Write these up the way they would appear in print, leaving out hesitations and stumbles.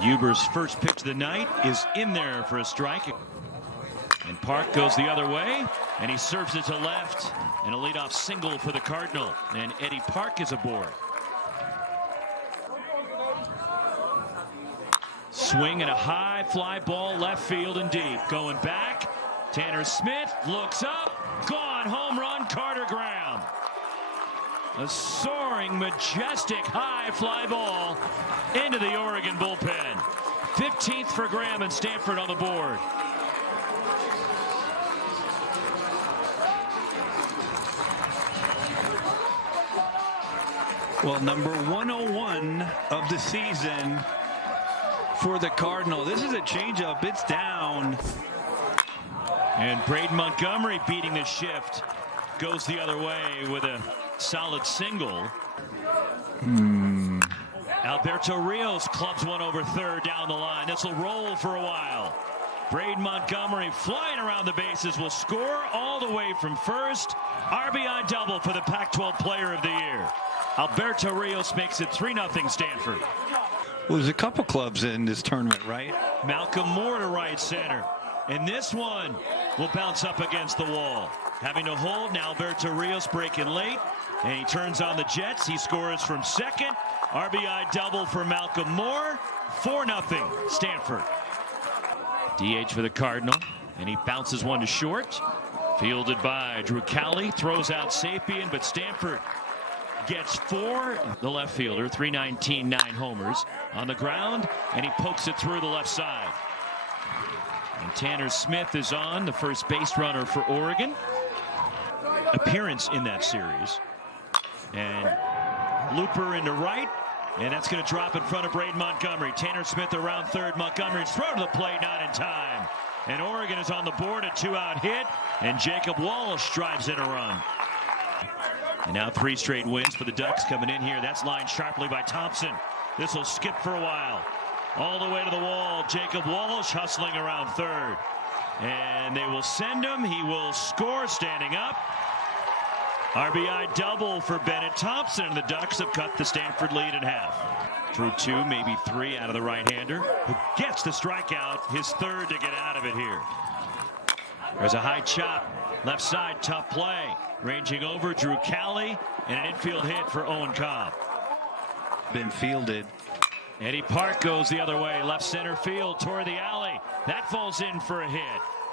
Huber's first pitch of the night is in there for a strike. And Park goes the other way, and he serves it to left. And a leadoff single for the Cardinal. And Eddie Park is aboard. Swing and a high fly ball left field and deep. Going back. Tanner Smith looks up. Gone. Home run. Carter Graham. A soaring, majestic high fly ball into the Oregon bullpen. 15th for Graham and Stanford on the board. Well, number 101 of the season for the Cardinal. This is a changeup. It's down. And Braden Montgomery beating the shift. Goes the other way with a solid single. Alberto Rios clubs one over third down the line. This will roll for a while. Braden Montgomery flying around the bases will score all the way from first. RBI double for the Pac-12 Player of the Year. Alberto Rios makes it 3-0 Stanford. Well, there's a couple clubs in this tournament, right? Malcolm Moore to right center. And this one will bounce up against the wall. Having to hold, now Alberto Rios breaking late. And he turns on the Jets. He scores from second. RBI double for Malcolm Moore. 4-0 Stanford. DH for the Cardinal. And he bounces one to short. Fielded by Drew Cowley. Throws out Sapien, but Stanford gets 4. The left fielder, 319, 9 homers on the ground, and he pokes it through the left side. And Tanner Smith is on, the first base runner for Oregon. Appearance in that series. And looper into right, and that's going to drop in front of Braden Montgomery. Tanner Smith around third. Montgomery's throw to the plate, not in time. And Oregon is on the board, a 2-out hit, and Jacob Walsh drives in a run. And now 3 straight wins for the Ducks coming in here. That's lined sharply by Thompson. This will skip for a while. All the way to the wall. Jacob Walsh hustling around third. And they will send him. He will score standing up. RBI double for Bennett Thompson. And the Ducks have cut the Stanford lead in half. Through 2, maybe 3 out of the right-hander, who gets the strikeout. His third to get out of it here. There's a high chop. Left side, tough play. Ranging over, Drew Cowley, and an infield hit for Owen Cobb. Been fielded. Eddie Park goes the other way, left center field toward the alley. That falls in for a hit.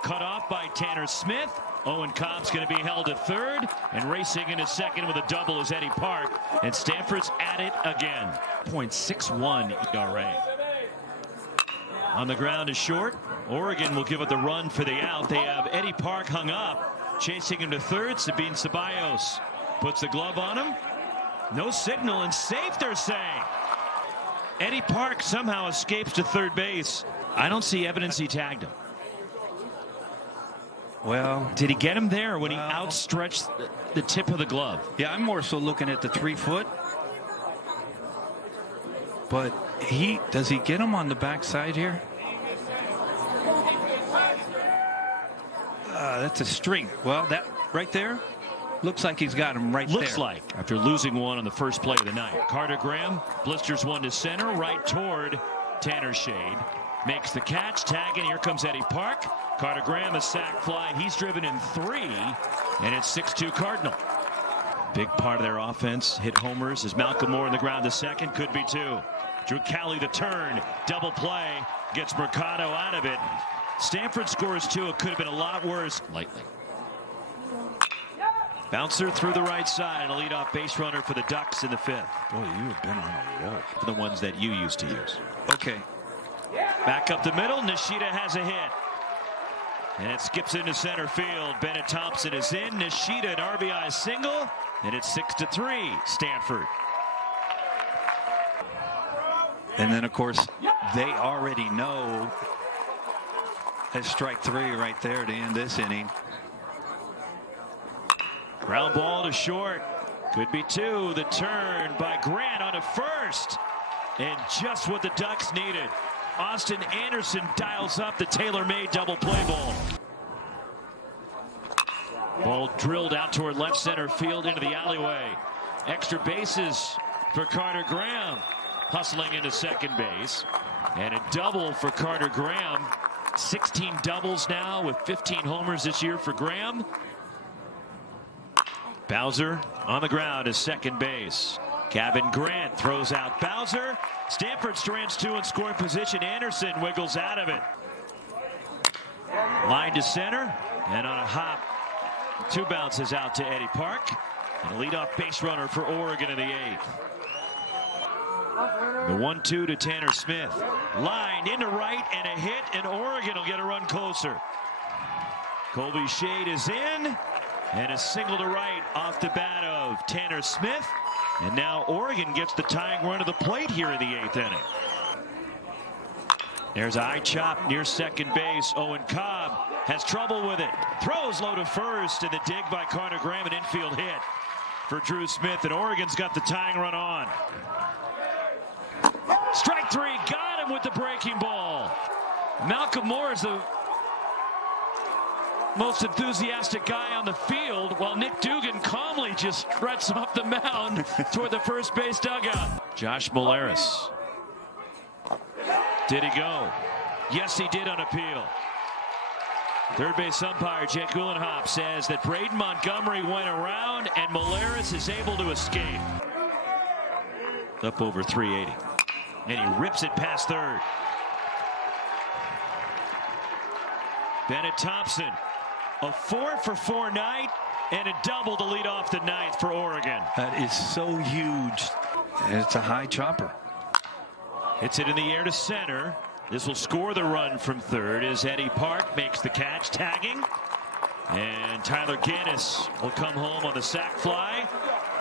Cut off by Tanner Smith. Owen Cobb's going to be held at third, and racing into second with a double is Eddie Park, and Stanford's at it again. .61 ERA. On the ground is short. Oregon will give it the run for the out. They have Eddie Park hung up, chasing him to third. Sabine Ceballos puts the glove on him. No signal, and safe, they're saying. Eddie Park somehow escapes to third base. I don't see evidence he tagged him. Well, did he get him there when he outstretched the tip of the glove? Yeah, I'm more so looking at the 3-foot. But does he get him on the backside here? That's a string. Well, that right there looks like he's got him right there. Looks like, after losing one on the first play of the night. Carter Graham blisters one to center, right toward Tanner Shade. Makes the catch, tag, and here comes Eddie Park. Carter Graham, a sac fly. He's driven in 3, and it's 6-2 Cardinal. Big part of their offense. Hit homers as Malcolm Moore on the ground to second. Could be 2. Drew Cowley the turn. Double play. Gets Mercado out of it. Stanford scores 2. It could have been a lot worse. Lightly. Bouncer through the right side. A leadoff base runner for the Ducks in the 5th. Boy, you have been on a roll. For the ones that you used to use. Okay. Back up the middle. Nishida has a hit. And it skips into center field. Bennett Thompson is in. Nishida an RBI single. And it's 6-3 Stanford. And then, of course, they already know that's strike 3 right there to end this inning. Ground ball to short. Could be 2. The turn by Grant onto first. And just what the Ducks needed. Austin Anderson dials up the tailor-made double play ball. Ball drilled out toward left center field into the alleyway. Extra bases for Carter Graham. hustling into second base. And a double for Carter Graham. 16 doubles now with 15 homers this year for Graham. Bowser on the ground is second base. Gavin Grant throws out Bowser. Stanford strands two in scoring position. Anderson wiggles out of it. Line to center, and on a hop, two bounces out to Eddie Park. And a leadoff base runner for Oregon in the 8th. The 1-2 to Tanner Smith. Line into right and a hit, and Oregon will get a run closer. Colby Shade is in, and a single to right off the bat of Tanner Smith. And now Oregon gets the tying run to the plate here in the 8th inning. There's a high chop near second base. Owen Cobb has trouble with it. Throws low to first, and the dig by Carter Graham, an infield hit for Drew Smith, and Oregon's got the tying run on. Strike three, got him with the breaking ball. Malcolm Moore is the most enthusiastic guy on the field, while Nick Dugan calmly just struts off the mound toward the first base dugout. Josh Molares. Did he go? Yes, he did on appeal. Third base umpire Jake Uhlenhop says that Braden Montgomery went around and Molares is able to escape. Up over 380. And he rips it past third. Bennett Thompson. A 4-for-4 night and a double to lead off the 9th for Oregon. That is so huge. And it's a high chopper. Hits it in the air to center. This will score the run from third as Eddie Park makes the catch, tagging. And Tyler Guinness will come home on the sac fly.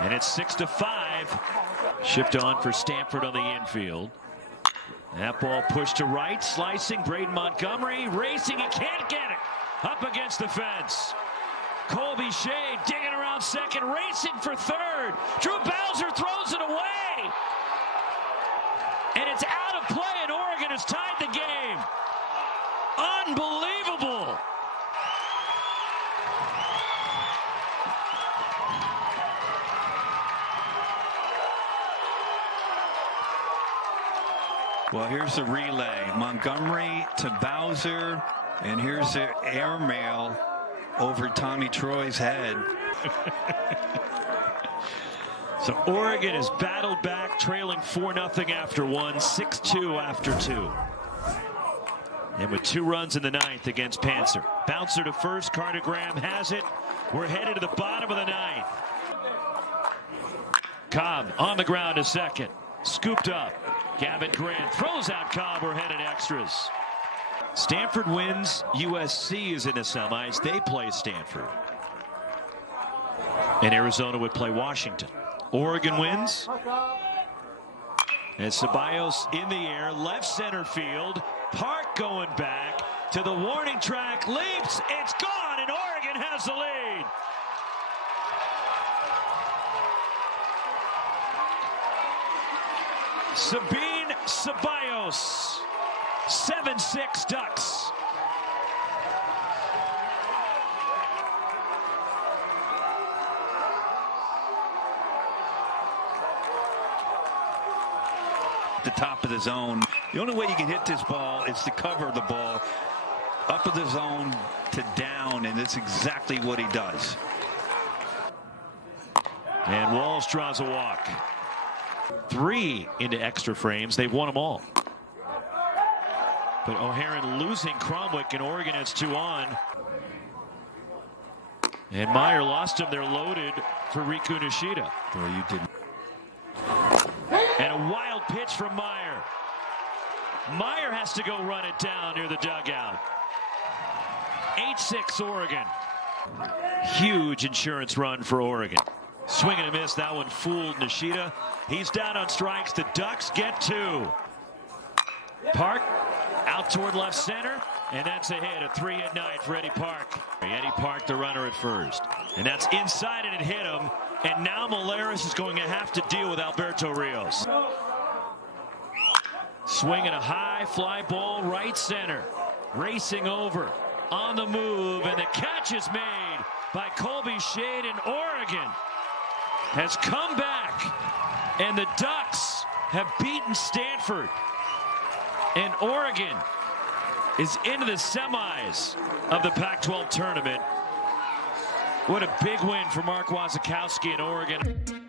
And it's 6-5. Shift on for Stanford on the infield. That ball pushed to right, slicing. Braden Montgomery racing, he can't get it. Up against the fence. Colby Shade digging around second, racing for third. Drew Bowser throws it away. And it's out of play, and Oregon has tied the game. Unbelievable. Well, here's the relay. Montgomery to Bowser, and here's the airmail over Tommy Troy's head. So Oregon has battled back, trailing 4-0 after one, 6-2 after two. And with 2 runs in the 9th against Panzer. Bouncer to first, Carter Graham has it. We're headed to the bottom of the 9th. Cobb on the ground to second. Scooped up. Gavin Grant throws out Cobb. We're headed extras. Stanford wins. USC is in the semis. They play Stanford. And Arizona would play Washington. Oregon wins. And Ceballos in the air, left center field. Park going back to the warning track, leaps, it's gone, and Oregon has the lead. Sabine Ceballos, 7-6 Ducks. The top of the zone. The only way you can hit this ball is to cover the ball up of the zone to down, and that's exactly what he does. And Walsh draws a walk. 3 into extra frames. They've won them all. But O'Haron losing Cromwick, and Oregon has 2 on. And Meyer lost him. They're loaded for Riku Nishida. Boy, you didn't. And a wild pitch from Meyer. Meyer has to go run it down near the dugout. 8-6 Oregon. Huge insurance run for Oregon. Swing and a miss. That one fooled Nishida. He's down on strikes. The Ducks get 2. Park out toward left center. And that's a hit. A 3-hit night for Eddie Park. Eddie Park, the runner at first. And that's inside, and it hit him. And now Molares is going to have to deal with Alberto Rios. Swinging a high fly ball right center. Racing over. On the move. And the catch is made by Colby Shade, and Oregon has come back. And the Ducks have beaten Stanford. And Oregon is into the semis of the Pac-12 tournament. What a big win for Mark Wasikowski in Oregon.